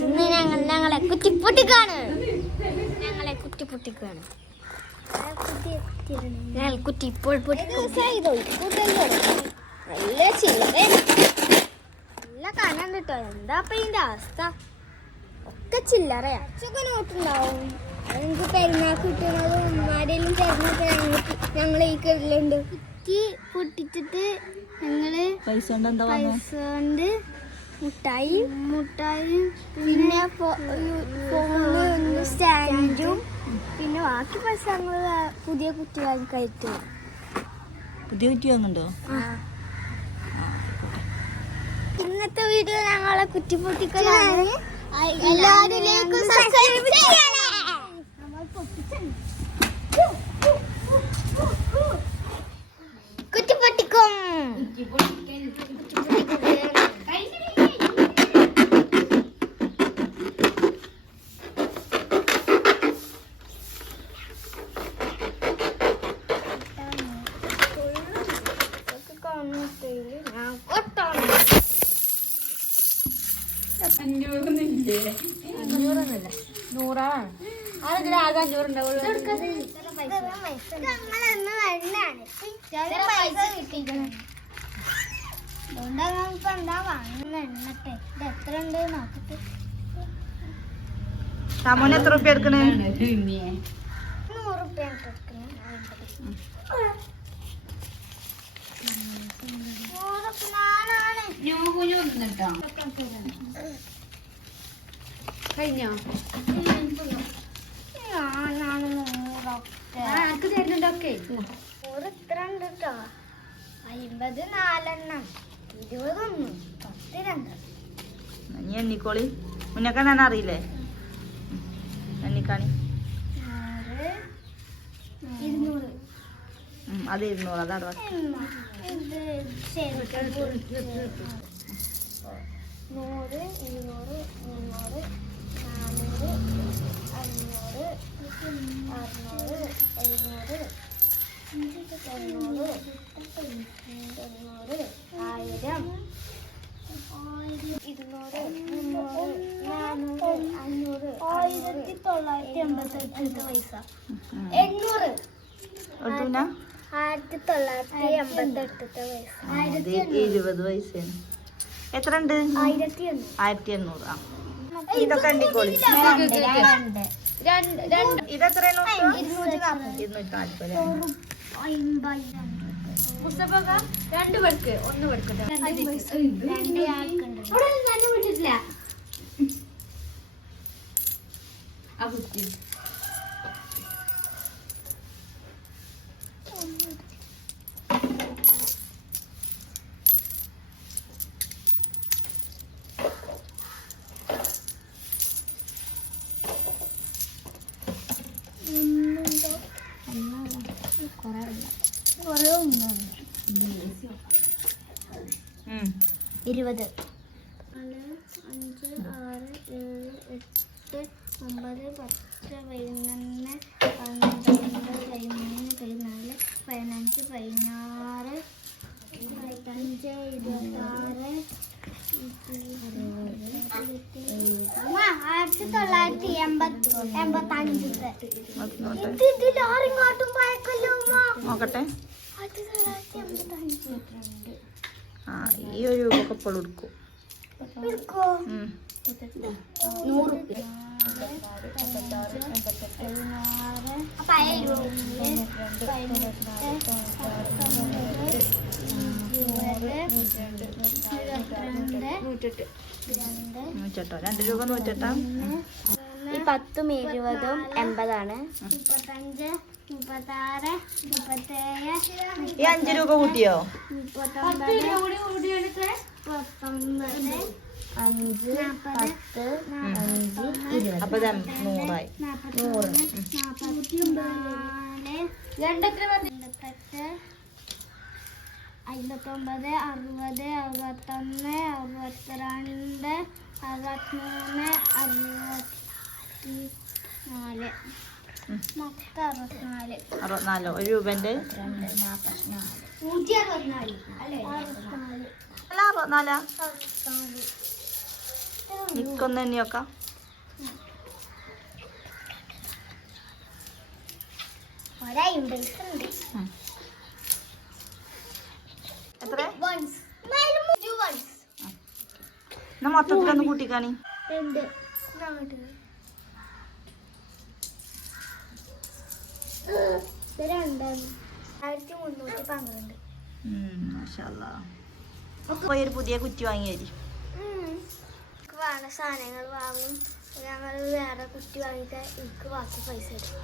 ഇന്ന് ഞങ്ങളെ കുറ്റിപ്പൊട്ടിക്കാണ്. ഞങ്ങൾ കുറ്റി ഇപ്പോൾ നല്ല ചില്ലറ നല്ല കനം കിട്ടോ. എന്താ ഇപ്പൊ ഇതിന്റെ അവസ്ഥ? ഒക്കെ ചില്ലറയാ. നോട്ടുണ്ടാവും. ഞങ്ങൾക്ക് പെരുന്നാൾക്ക് കിട്ടുന്നതും ഉമ്മാരെയും ചേർന്നൊക്കെ ഞങ്ങൾ ഈ കയ്യിലുണ്ട്. കുറ്റി പൊട്ടിച്ചിട്ട് ഞങ്ങള് പൈസ കൊണ്ട് മുട്ടായി പിന്നെ ഫോണ് സ്റ്റാൻഡും പിന്നെ ബാക്കി പൈസ ഞങ്ങള് പുതിയ കുറ്റി വാങ്ങിക്കയറ്റും. പുതിയ കുറ്റി വാങ്ങണ്ടോ? ഇന്നത്തെ വീഡിയോ ഞങ്ങളെ കുറ്റി പൊട്ടിക്കലാണ്. എല്ലാവരിലേക്കും സബ്സ്ക്രൈബ് ചെയ്യണേ. കുറ്റി പൊട്ടിക്കും. അഞ്ഞൂറൊന്നുമില്ല, 100 അതെങ്കിലും ആകെ 500 ഉണ്ടാവുള്ളൂ. സാമോന് എത്ര റുപ്യ എടുക്കണേ? 100 റുപ്യ. കഴിഞ്ഞോ? ആർക്ക് തരുന്നുണ്ടൊക്കെ? 100 ഇത്ര ഉണ്ട് കേട്ടോ. 50 4എണ്ണം, 20 1, 10 2. നീ എണ്ണിക്കോളി. മുന്നൊക്കെ ഞാൻ അറിയില്ലേ? എണ്ണിക്കാണി. 200. അത് 200. അതാണ് 100 200 200 300 400 500 600 700 800 900 1000 200 300 400 500 1988 പൈസ. 800 1988 പൈസ. 20 പൈസയാണ്. എത്ര ഉണ്ട്? 1800. ഇതൊക്കെ എണ്ണിക്കോളി. ഇതെത്രയാണ്? 240. രണ്ട് പേർക്ക് 1 പേർക്ക് കുറെ 20 4 5 6 7 8 9 10 11 12 13 14 15 16 നോക്കട്ടെ. ഈ ഒരു രൂപ ഇപ്പോൾ എടുക്കും. 2 രൂപ 108. ഈ 10 20 80 35 36 37 ഈ 5 രൂപ കൂട്ടിയോ? 5 10 5 അപ്പൊ 100ആയി. 59 60 61 62 63 64 മൊത്തം 64. 1 രൂപന്റെ 164 അല്ലേ? നാലാ നിക്കൊന്ന് തന്നെയൊക്കെ ഒരമ്പത് എത്ര ഉണ്ട് എന്നാ മൊത്തത്തിലൊന്ന് കൂട്ടിക്കാണി രണ്ട് 1312 ഒരു പുതിയ കുറ്റി വാങ്ങിയാരി വേണ്ട സാധനങ്ങൾ വാങ്ങും ഞങ്ങൾ വേറെ കുറ്റി വാങ്ങിയിട്ട് എനിക്ക് ബാക്കി പൈസ തരും